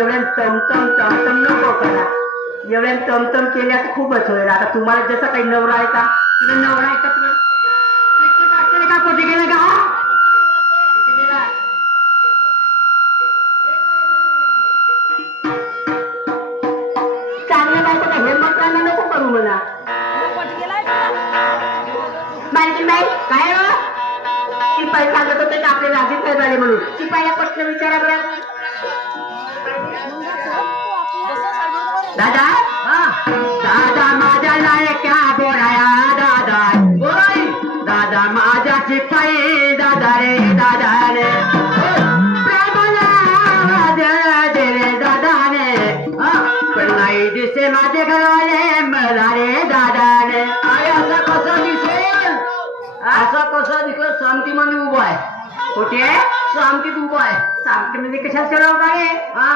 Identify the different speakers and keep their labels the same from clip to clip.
Speaker 1: एवढ्या चमचम चमचम नको करा. एवढ्या चमचम केल्या खूपच होईल. आता तुम्हाला जसं काही नवरा आहे का? तुला नवरा आहे का तुला? कुठे शांतीत उभा आहे. शांतीमध्ये कशाला चढव आहे हा?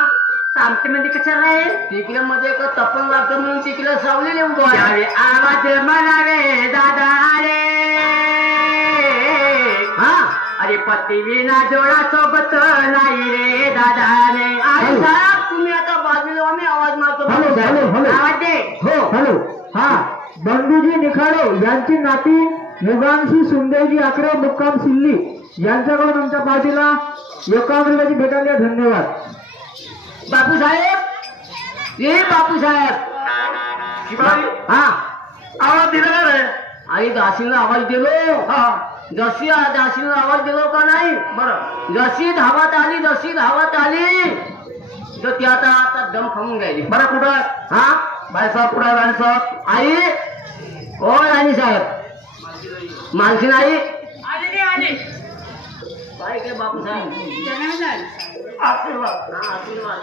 Speaker 1: शांतीमध्ये कशाला राहील तिकडे मध्ये एक तपन लागतं म्हणून तिकडे सावलेले उभं आहे आवाज मला रे दादा रे? हा? अरे पती विना जोडा सोबत नाही रे दादा रे. अरे साहेब तुम्ही आता बाजूला आम्ही आवाज मारतो.
Speaker 2: Hello, hello, hello.
Speaker 1: आवाज दे.
Speaker 2: हो हॅलो. हा. बंडूजी निखाडे यांची नाती युगांशी सुंदेजी आकरे मुक्काम सिल्ली यांच्याकडून आमच्या पार्टीला एकाग्रताची भेटायला धन्यवाद.
Speaker 1: बापू साहेब? ये बापू साहेब! हा. आवाज दिला रे. आई दासीला आवाज दिलो. हा. जशी दासीला आवाज दिलो का नाही? बरं. जशी धावत आली जशी धावत आली. तर ती आता आता दम खाऊन गेली बरं कुठं हा? बायसाहेब कुठं राणीसाहेब आई? हो राणी साहेब. मालकी नाही काय काय बापू साहेब आशीर्वाद हा आशीर्वाद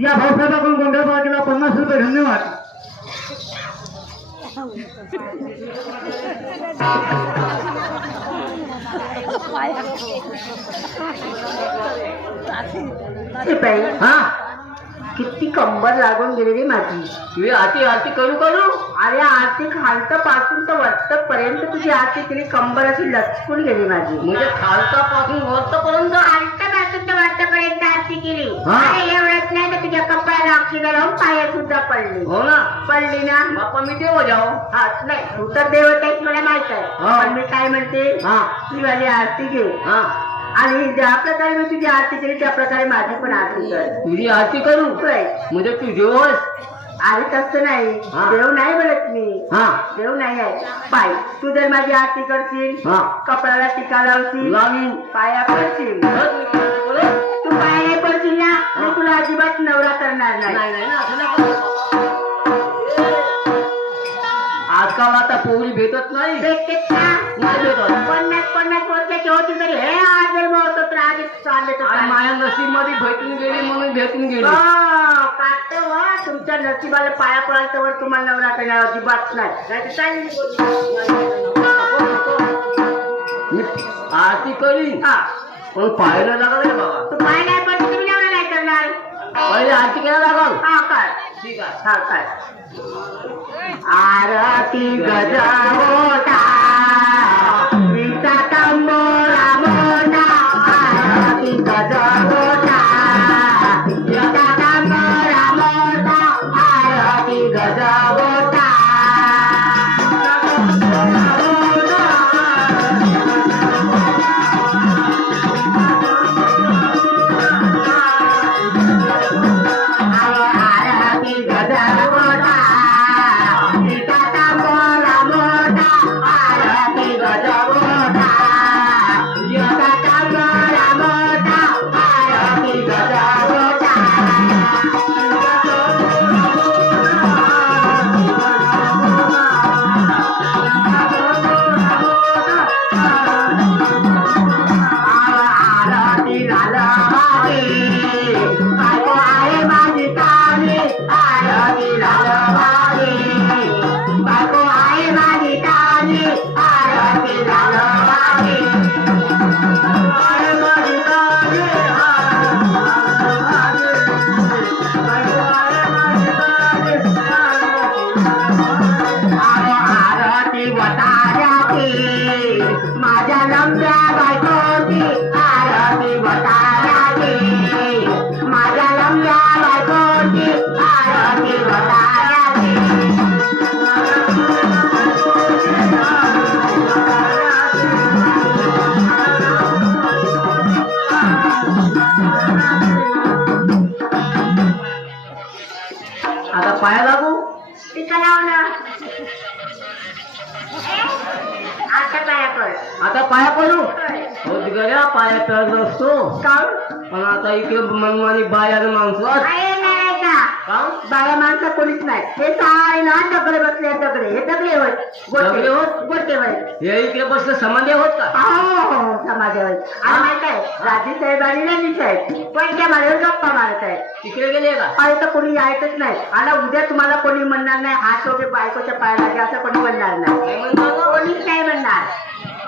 Speaker 3: या भाऊसाहेबाकडून गोंधळ पार्टीला पन्नास रुपये धन्यवाद. हा?
Speaker 4: किती कंबर लागून गेली रे माझी.
Speaker 3: तुझी आरती आरती करू करू?
Speaker 4: अरे आरती खालतं पासून तर वरत पर्यंत तुझी आरती केली. कंबर अशी लचकून गेली माझी.
Speaker 3: म्हणजे खालता पासून वरतपर्यंत?
Speaker 4: आलतापासून तर वरपर्यंत आरती केली
Speaker 3: हा.
Speaker 4: अरे एवढंच नाही तर लावून पाया सुद्धा पडली.
Speaker 3: हो ना.
Speaker 4: पडली ना?
Speaker 3: बाप्पा मी देव जाऊ.
Speaker 4: हा नाही. तू तर देवत आहेस मला माहीत आहे.
Speaker 3: हा.
Speaker 4: पण मी काय म्हणते?
Speaker 3: हा.
Speaker 4: ती आरती घे.
Speaker 3: हा.
Speaker 4: आणि ज्या प्रकारे मी तुझी आरती केली त्या प्रकारे माझी पण आरती कर.
Speaker 3: तुझी आरती करू?
Speaker 4: होय.
Speaker 3: म्हणजे तू जेवस
Speaker 4: अरे तसं नाही.
Speaker 3: हा.
Speaker 4: देव नाही बोलत मी.
Speaker 3: हा.
Speaker 4: देव नाही आहे. पाय. तू जर माझी आरती करशील
Speaker 3: हा.
Speaker 4: कपड्याला टिका लावशील
Speaker 3: लावीन.
Speaker 4: पाया पडशील. तू पाया नाही पडशील ना मी तुला अजिबात नवरा करणार नाही.
Speaker 3: नाही नाही ना असं नाही करत. आजकाल आता पोरी भेटत नाही.
Speaker 4: भेटतेच ना
Speaker 3: नाही भेटत.
Speaker 4: पन्नास पन्नास वर्षाची होती तरी हे आज जन्म होतो तर आज चालले तर
Speaker 3: आणि
Speaker 4: चालले.
Speaker 3: माझ्या नशीबमध्ये भेटून गेली म्हणून भेटून गेली.
Speaker 4: हो, काढतो वा तुमच्या नशिबाला पाया पडायचं वर तुम्हाला नवरा करणार अजिबात नाही. नाहीतर चालली
Speaker 3: मी आरती करीन.
Speaker 4: हा.
Speaker 3: पण पाहायला लागल रे बाबा.
Speaker 4: तू पाय नाही पडत तुम्ही नवरा नाही करणार.
Speaker 3: पहिले आरती करायला लागल.
Speaker 4: हा काय
Speaker 3: ठीक आहे.
Speaker 4: हा काय आरती गजमोटा विचा माझ्या
Speaker 3: पाया
Speaker 4: पडू.
Speaker 3: हो गड्या पाया पडत असतो. पण आता इकडे मनमानी बायानं माणसं.
Speaker 4: आहे बाया माणसं कोणीच नाही. हे सारे ना दगडे बसले दगडे. हे दगडे होय.
Speaker 3: दगडे होत?
Speaker 4: गोटे होय.
Speaker 3: हे इकडे बसले समाधी होत का?
Speaker 4: हो समाजावर आणि माहीत आहे राजी साहेब आणि रणजी साहेब पण त्या माझ्यावर गप्पा मारत आहेत
Speaker 3: तिकडे गेले का?
Speaker 4: अरे तर कोणी यायचंच नाही. आणि उद्या तुम्हाला कोणी म्हणणार नाही हात वगैरे बायकोच्या पाया लागे असं कोणी म्हणणार नाही? कोणीच नाही म्हणणार.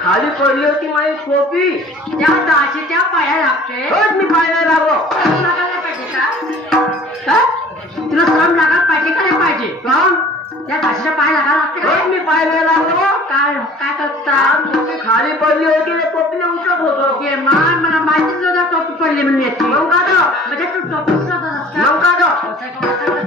Speaker 3: खाली पडली होती माई टोपी.
Speaker 4: त्या दाशीच्या पाया लागते.
Speaker 3: रोज मी पाहायला लागलो.
Speaker 4: श्रम लागायला पाहिजे का? हा? तुला श्रम लागायला पाहिजे का नाही पाहिजे?
Speaker 3: काम?
Speaker 4: त्या दाशीच्या पाया लागायला लागते का?
Speaker 3: मी पाहायला लागलो.
Speaker 4: काय काय करता?
Speaker 3: टोपी खाली पडली होती आणि टोपीने उठत होतो.
Speaker 4: ओके मान मला माहितीच नव्हतं टोपी पडली म्हणून याची
Speaker 3: मग?
Speaker 4: म्हणजे तू टोपी
Speaker 3: मग का तो?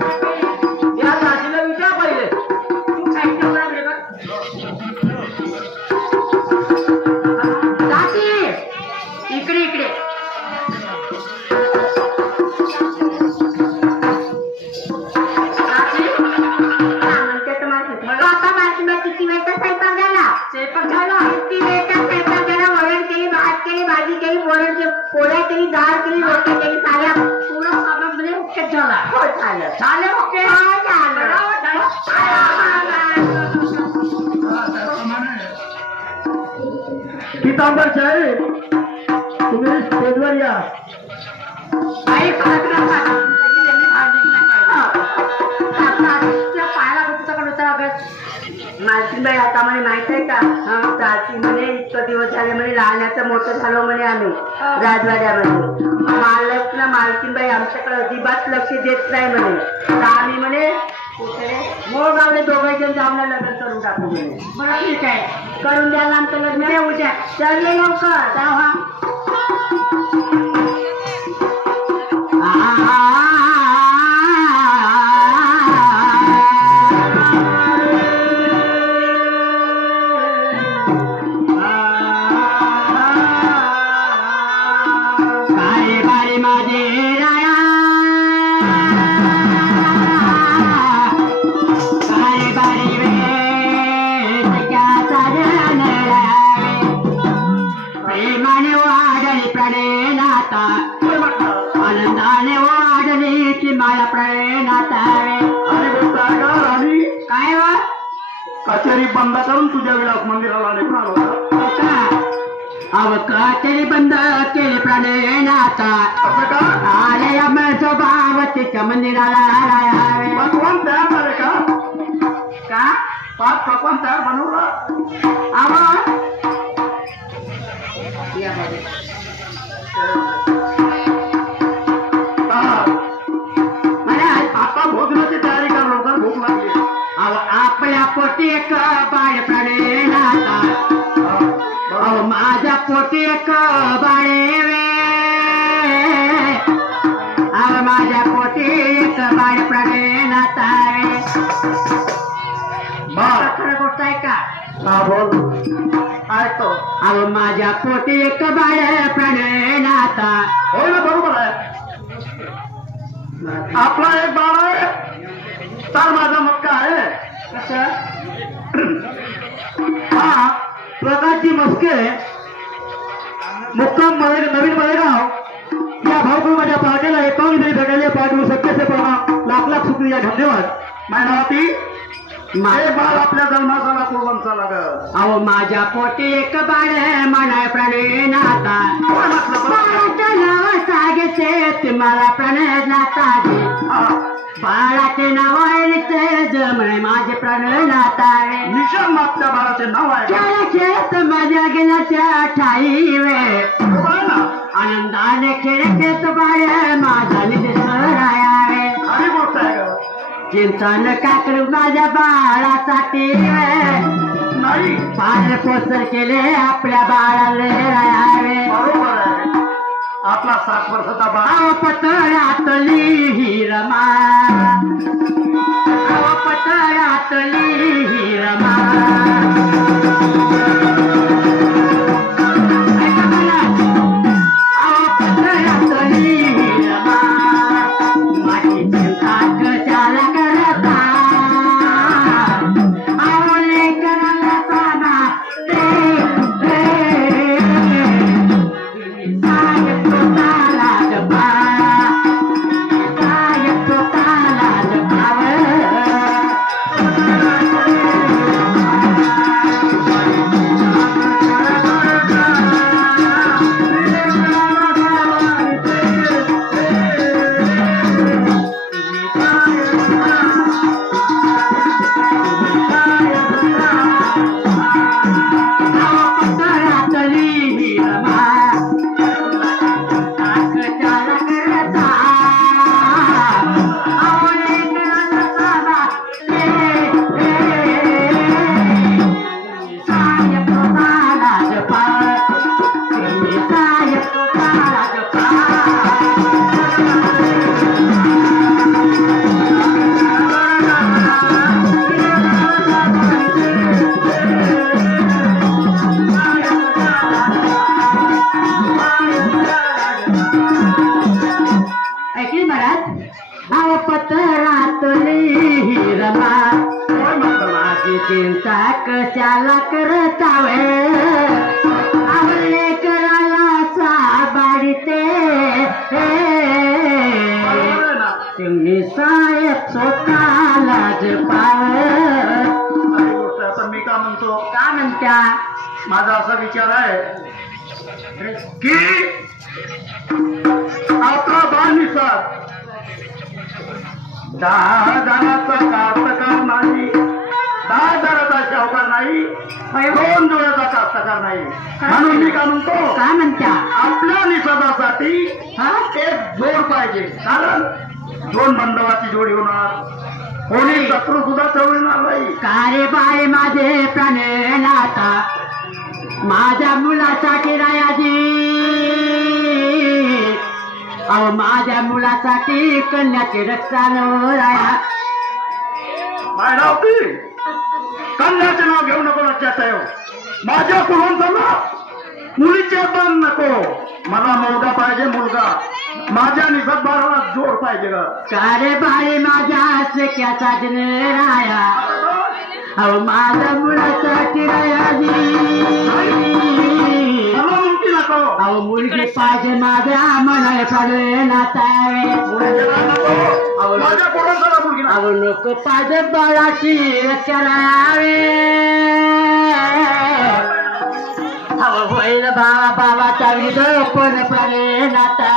Speaker 1: होता अगं मालकीनबाई आता म्हणे माहीत आहे का? चाची म्हणे इतकं दिवस झाले म्हणे लहानाचं मोठं झालो म्हणे आम्ही राजवाड्यामध्ये. मालक ना मालकीनबाई आमच्याकडे अजिबात लक्ष देत नाही म्हणे. तर आम्ही म्हणे मोळ गावले दोघे जण जाऊन लग्न करून टाकू म्हणे. बरं ठीक आहे. करून द्याल आमचं लग्न. उद्या चालले लवकर. तेव्हा काय का
Speaker 5: आले
Speaker 1: भावतीच्या मंदिराला
Speaker 5: पकवान तयार झाले का?
Speaker 1: का?
Speaker 5: पाच तयार बनवलं
Speaker 1: पोटी एक. अव माझ्या पोटी एक बाळे
Speaker 5: बोल ऐकतो.
Speaker 1: अव माझ्या पोटी एक बाळ प्रणयनाता
Speaker 5: हो ना बरोबर आहे. आपला एक बाळ आहे. तर माझा मक्का आहे. हा प्रकाशजी मस्के. मुक्काम मळे नवीन मळेगाव. या भाऊ माझ्या पार्टीला एकावन्न जरी भेटायला पाठवू शक्यचे प्रमाण लाख लाख शुक्रिया धन्यवाद. माझ्या नावाती एक बाळ आपल्या जन्माचा कुर्बानचा लागत
Speaker 1: अहो माझ्या पोटी एक बाळ
Speaker 5: म्हटलं बरं?
Speaker 1: बाळाचं नाव सांगते तुम्हाला प्रणयनाता दे.
Speaker 5: हा.
Speaker 1: बाळाचे नाव आहे जमणे माझे
Speaker 5: निशान मागच्या बाळाचे नाव आहे.
Speaker 1: खेळत माझ्या गेल्याच्या ठाई वे.
Speaker 5: हो
Speaker 1: आनंदाने खेळ खेळत बाळ माझा निधी सराया चिंतन काकरू माझ्या बाळासाठी रे.
Speaker 5: नाही.
Speaker 1: पार पोचर केले आपल्या बाळाले रायावे
Speaker 5: आपला सात वर्षाचा बाळ.
Speaker 1: आव पतळातली हिरमा आव पतळातली हिरमा
Speaker 5: दहा कास्तकार नाही दहा शावकार नाही दोन डोळ्याचा कास्तकार नाही म्हणून मी का म्हणतो
Speaker 1: काय म्हणत्या
Speaker 5: आपल्या निसर्गासाठी
Speaker 1: हा?
Speaker 5: एक जोड पाहिजे. कारण दोन बंधवाची जोडी होणार. कोणी शत्रू सुद्धा ठेवणार नाही.
Speaker 1: कारे बाय माझे प्राणनाथा माझ्या मुलासाठी रायाजी अहो माझ्या मुलासाठी कन्याचे रक्षण राया.
Speaker 5: कन्याचे नाव घेऊ नको लक्षात ठेव. माझ्या कुलवंतांना मुलीचे पण नको. मला मुलगा पाहिजे मुलगा. माझ्या निसर्ग बाळाला जोड पाहिजे
Speaker 1: कारे बाय माझ्या सख्याचा राया. अहो माझ्या मुलासाठी रायाजी अहो मुलगी पाहिजे माझ्या मनाला पाहिजे नातावे अहो नको पाहिजे बाळाची करावे. अहो होईल बाबा बाबाचा विध कोण पाहिजे नाता